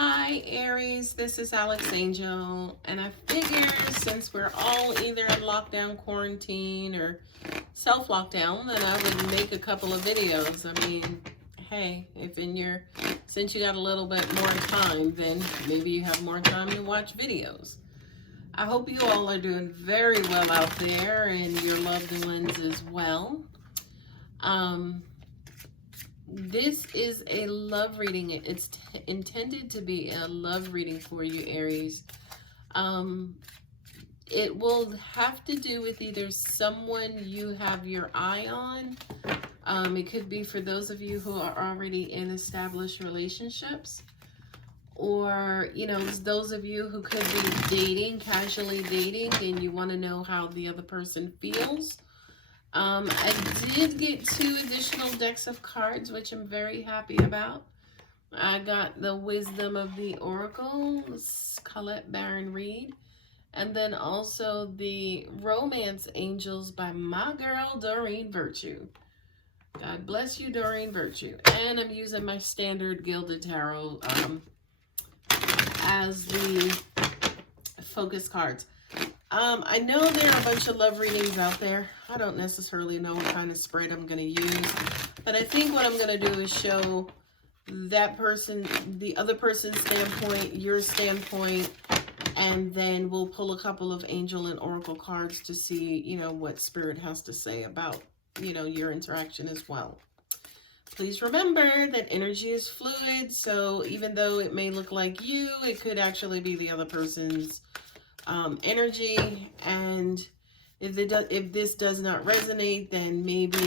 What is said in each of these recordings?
Hi Aries, this is Alex Angel, and I figured since we're all either in lockdown, quarantine, or self-lockdown, that I would make a couple of videos. I mean, hey, since you got a little bit more time, then maybe you have more time to watch videos. I hope you all are doing very well out there and your loved ones as well. This is a love reading. It's intended to be a love reading for you, Aries. It will have to do with either someone you have your eye on. It could be for those of you who are already in established relationships, or, you know, those of you who could be dating, casually dating, and you want to know how the other person feels. I did get 2 additional decks of cards, which I'm very happy about. I got the Wisdom of the Oracle, Colette Baron Reed, and then also the Romance Angels by my girl, Doreen Virtue. God bless you, Doreen Virtue. And I'm using my standard Gilded Tarot as the focus cards. I know there are a bunch of love readings out there. I don't necessarily know what kind of spread I'm going to use, but I think what I'm going to do is show that person, the other person's standpoint, your standpoint, and then we'll pull a couple of angel and oracle cards to see, you know, what spirit has to say about, you know, your interaction as well. Please remember that energy is fluid, so even though it may look like you, it could actually be the other person's energy. And if this does not resonate, then maybe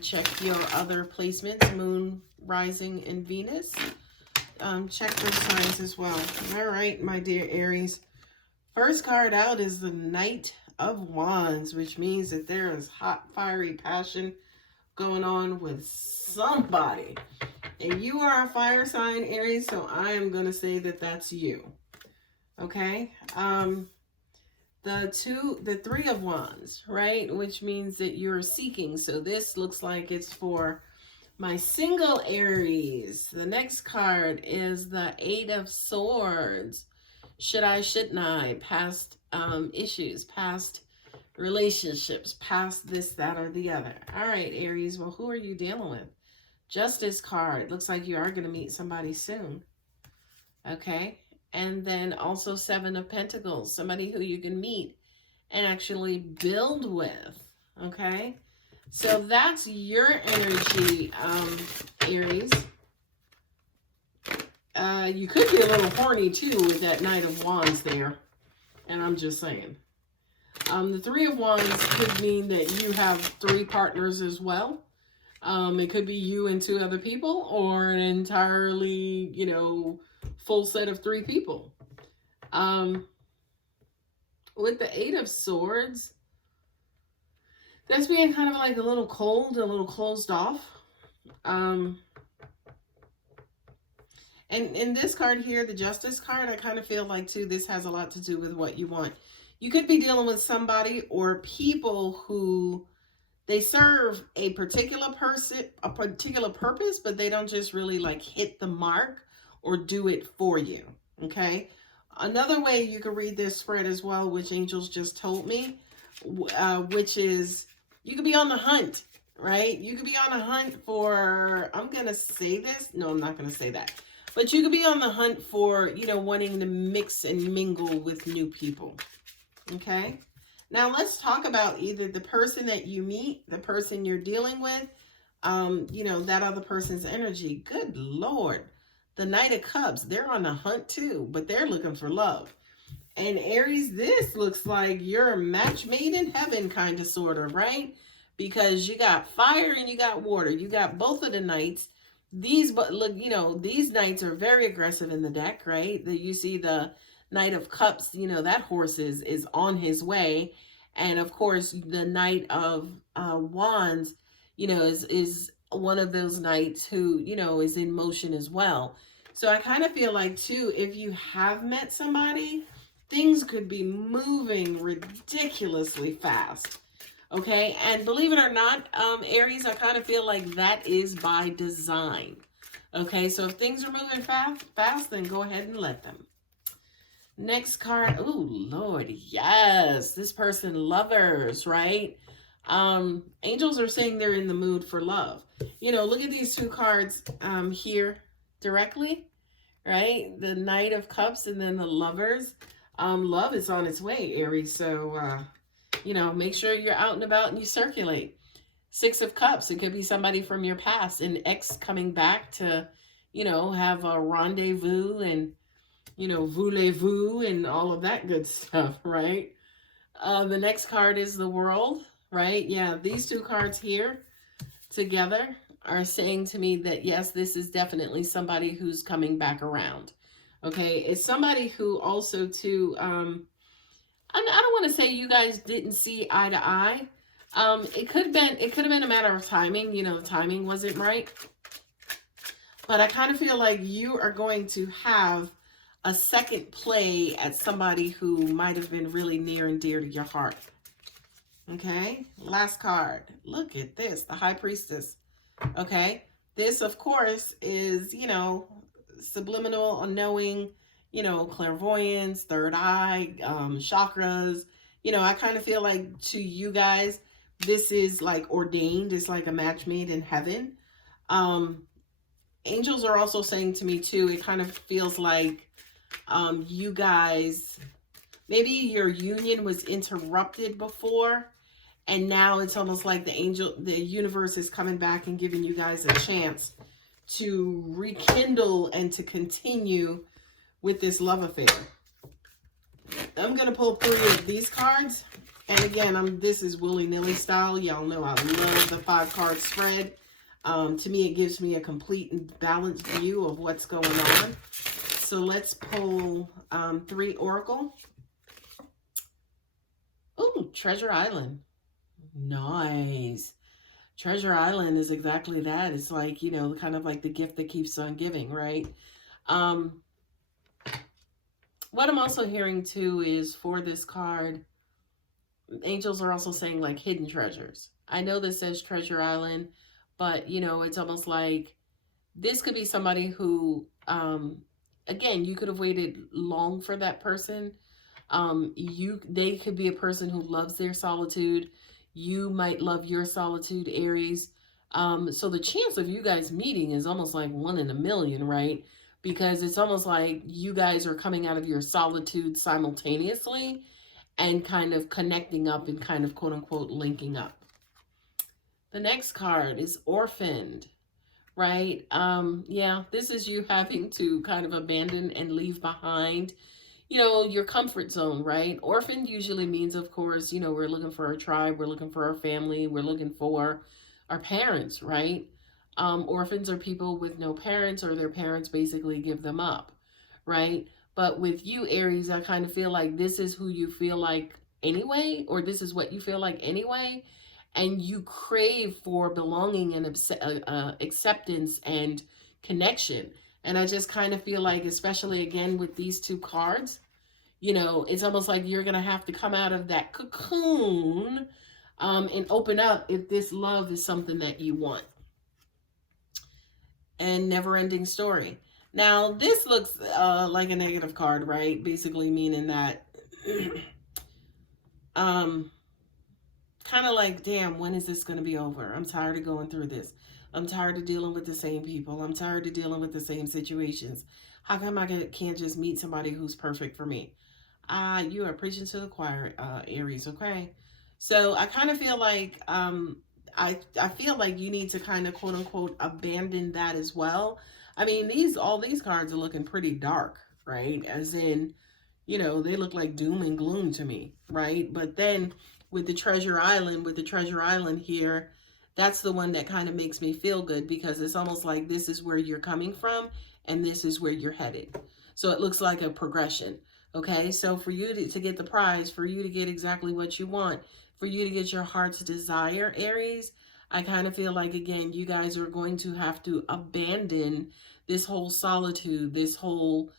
check your other placements, Moon, Rising, and Venus. Check those signs as well. All right, my dear Aries. First card out is the Knight of Wands, which means that there is hot, fiery passion going on with somebody. And you are a fire sign, Aries, so I am going to say that that's you. Okay, the 3 of Wands, right? Which means that you're seeking. So this looks like it's for my single Aries. The next card is the 8 of Swords. Should I, shouldn't I? Past issues, past relationships, past this, that, or the other. All right, Aries, well, who are you dealing with? Justice card. Looks like you are going to meet somebody soon. Okay. And then also 7 of Pentacles, somebody who you can meet and actually build with, okay? So that's your energy, Aries. You could be a little horny, too, with that Knight of Wands there. And I'm just saying. The 3 of Wands could mean that you have 3 partners as well. It could be you and 2 other people, or an entirely, you know, full set of 3 people. With the 8 of Swords, that's being kind of like a little cold, a little closed off. And in this card here, the Justice card, I kind of feel like too, this has a lot to do with what you want. You could be dealing with somebody or people who they serve a particular person, a particular purpose, but they don't just really like hit the mark or do it for you, okay? Another way you can read this spread as well, which angels just told me, which is you could be on the hunt, right? You could be on a hunt for, I'm going to say this. No, I'm not going to say that. But you could be on the hunt for, you know, wanting to mix and mingle with new people, okay? Now, let's talk about either the person that you meet, the person you're dealing with, you know, that other person's energy. Good Lord. The Knight of Cups, they're on the hunt too, but they're looking for love. And Aries, this looks like you're a match made in heaven, kind of, sort of, right? Because you got fire and you got water. You got both of the knights. But look, you know, these knights are very aggressive in the deck, right? You see the Knight of Cups, you know, that horse is on his way. And of course, the Knight of Wands, you know, is one of those knights who, you know, is in motion as well. So I kind of feel like too, if you have met somebody, things could be moving ridiculously fast. Okay. And believe it or not, Aries, I kind of feel like that is by design. Okay, so if things are moving fast, then go ahead and let them. Next card. Oh, Lord, yes. This person, lovers, right? Angels are saying they're in the mood for love. You know, look at these two cards here directly, right? The Knight of Cups and then the Lovers. Love is on its way, Aries. So, you know, make sure you're out and about and you circulate. Six of Cups. It could be somebody from your past, an ex coming back to, you know, have a rendezvous and, you know, voulez-vous and all of that good stuff, right? The next card is the World, right? Yeah, these two cards here together are saying to me that, yes, this is definitely somebody who's coming back around. Okay, it's somebody who also, too, I don't want to say you guys didn't see eye to eye. It could have been a matter of timing. You know, the timing wasn't right. But I kind of feel like you are going to have a second play at somebody who might have been really near and dear to your heart. Okay, last card. Look at this, the High Priestess. Okay, this, of course, is, you know, subliminal, unknowing, you know, clairvoyance, third eye, chakras. You know, I kind of feel like to you guys, this is like ordained. It's like a match made in heaven. Angels are also saying to me, too, it kind of feels like you guys, maybe your union was interrupted before, and now it's almost like the universe is coming back and giving you guys a chance to rekindle and to continue with this love affair. I'm going to pull 3 of these cards. And again, this is willy-nilly style. Y'all know I love the 5-card spread. To me, it gives me a complete and balanced view of what's going on. So let's pull 3 Oracle. Oh, Treasure Island. Nice. Treasure Island is exactly that. It's like, you know, kind of like the gift that keeps on giving, right? What I'm also hearing, too, is for this card, angels are also saying, like, hidden treasures. I know this says Treasure Island, but, you know, it's almost like this could be somebody who, again, you could have waited long for that person. They could be a person who loves their solitude. You might love your solitude, Aries. So the chance of you guys meeting is almost like 1 in a million, right? Because it's almost like you guys are coming out of your solitude simultaneously and kind of connecting up and kind of quote unquote linking up. The next card is Orphaned, right? Yeah, this is you having to kind of abandon and leave behind, you know, your comfort zone, right? Orphaned usually means, of course, you know, we're looking for our tribe, we're looking for our family, we're looking for our parents, right? Orphans are people with no parents, or their parents basically give them up, right? But with you, Aries, I kind of feel like this is who you feel like anyway, or this is what you feel like anyway, and you crave for belonging and acceptance and connection. And I just kind of feel like, especially again with these 2 cards, you know, it's almost like you're going to have to come out of that cocoon and open up if this love is something that you want. And Never Ending Story. Now, this looks like a negative card, right? Basically meaning that kind of like, damn, when is this going to be over? I'm tired of going through this. I'm tired of dealing with the same people. I'm tired of dealing with the same situations. How come I can't just meet somebody who's perfect for me? You are preaching to the choir, Aries, okay? So I kind of feel like I feel like you need to kind of quote unquote abandon that as well. I mean, all these cards are looking pretty dark, right? As in, you know, they look like doom and gloom to me, right? But then with the Treasure Island here, that's the one that kind of makes me feel good, because it's almost like this is where you're coming from and this is where you're headed. So it looks like a progression. Okay, so for you to get the prize, for you to get exactly what you want, for you to get your heart's desire, Aries, I kind of feel like, again, you guys are going to have to abandon this whole solitude, this whole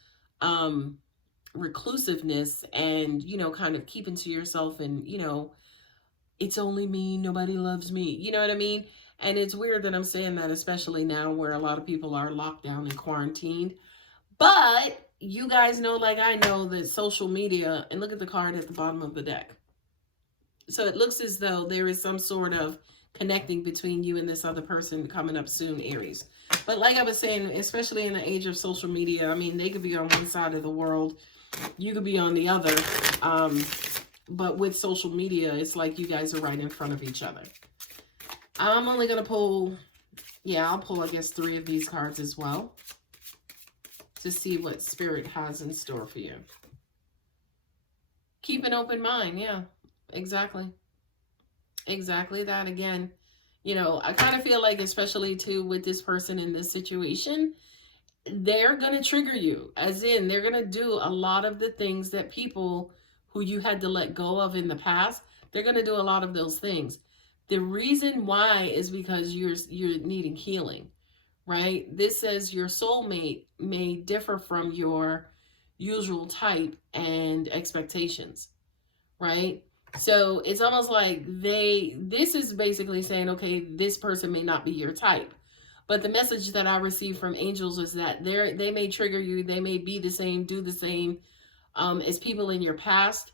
reclusiveness, and, you know, kind of keeping to yourself, and, you know, it's only me, nobody loves me. You know what I mean? And it's weird that I'm saying that, especially now where a lot of people are locked down and quarantined. But you guys know, like I know, that social media, and look at the card at the bottom of the deck. So it looks as though there is some sort of connecting between you and this other person coming up soon, Aries. But like I was saying, especially in the age of social media, I mean, they could be on one side of the world, you could be on the other. But with social media, it's like you guys are right in front of each other. I'm only going to pull, I'll pull, I guess, 3 of these cards as well to see what Spirit has in store for you. Keep an open mind. Yeah, exactly. Exactly that. Again, you know, I kind of feel like, especially too with this person in this situation, they're going to trigger you, as in they're going to do a lot of the things that people who you had to let go of in the past, they're going to do a lot of those things. The reason why is because you're needing healing, right? This says your soulmate may differ from your usual type and expectations, right? So it's almost like this is basically saying, okay, this person may not be your type. But the message that I receive from angels is that they may trigger you. They may be the same, do the same as people in your past.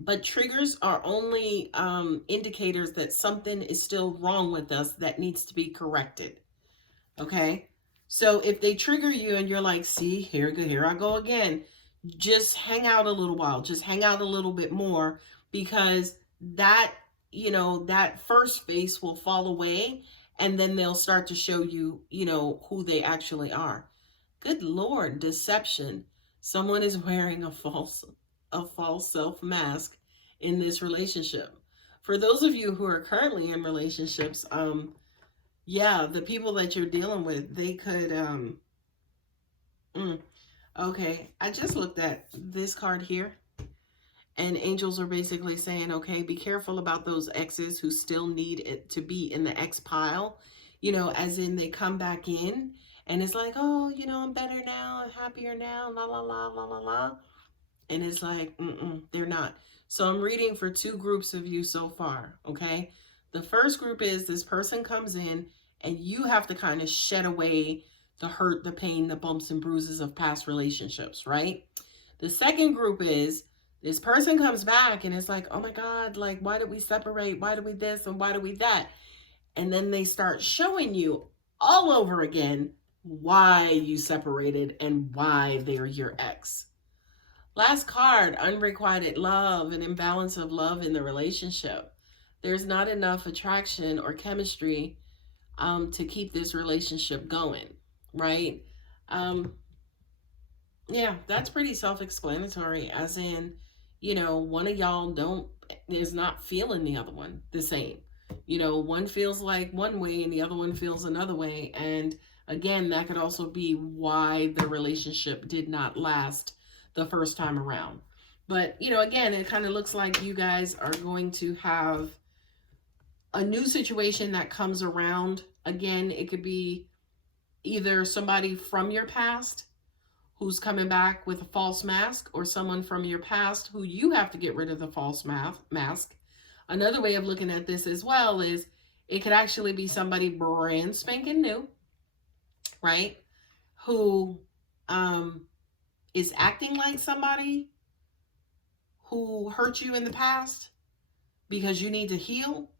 But triggers are only indicators that something is still wrong with us that needs to be corrected. Okay? So if they trigger you and you're like, see, here I go again. Just hang out a little while. Just hang out a little bit more, because that, you know, that first face will fall away, and then they'll start to show you, you know, who they actually are. Good Lord, deception. Someone is wearing a false self mask in this relationship. For those of you who are currently in relationships, yeah, the people that you're dealing with, they could, okay, I just looked at this card here, and angels are basically saying, okay, be careful about those exes who still need it to be in the ex pile, you know, as in they come back in and it's like, oh, you know, I'm better now, I'm happier now, la, la, la, la, la, la. And it's like, they're not. So I'm reading for 2 groups of you so far, okay? The first group is this person comes in and you have to kind of shed away the hurt, the pain, the bumps and bruises of past relationships, right? The second group is this person comes back and it's like, oh my God, like, why did we separate? Why did we this and why did we that? And then they start showing you all over again why you separated and why they're your ex. Last card, unrequited love, an imbalance of love in the relationship. There's not enough attraction or chemistry to keep this relationship going, right? Yeah, that's pretty self-explanatory, as in, you know, one of y'all is not feeling the other one the same. You know, one feels like one way and the other one feels another way. And again, that could also be why the relationship did not last the first time around. But, you know, again, it kind of looks like you guys are going to have a new situation that comes around. Again, it could be either somebody from your past who's coming back with a false mask, or someone from your past who you have to get rid of the false mask. Another way of looking at this as well is it could actually be somebody brand spanking new, right? Who is acting like somebody who hurt you in the past because you need to heal,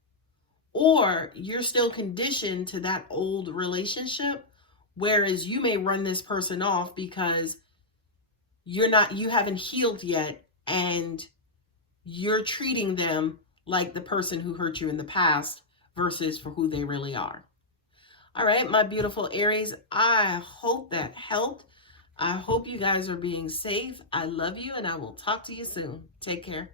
or you're still conditioned to that old relationship, whereas you may run this person off because you haven't healed yet, and you're treating them like the person who hurt you in the past versus for who they really are. All right, my beautiful Aries, I hope that helped. I hope you guys are being safe. I love you, and I will talk to you soon. Take care.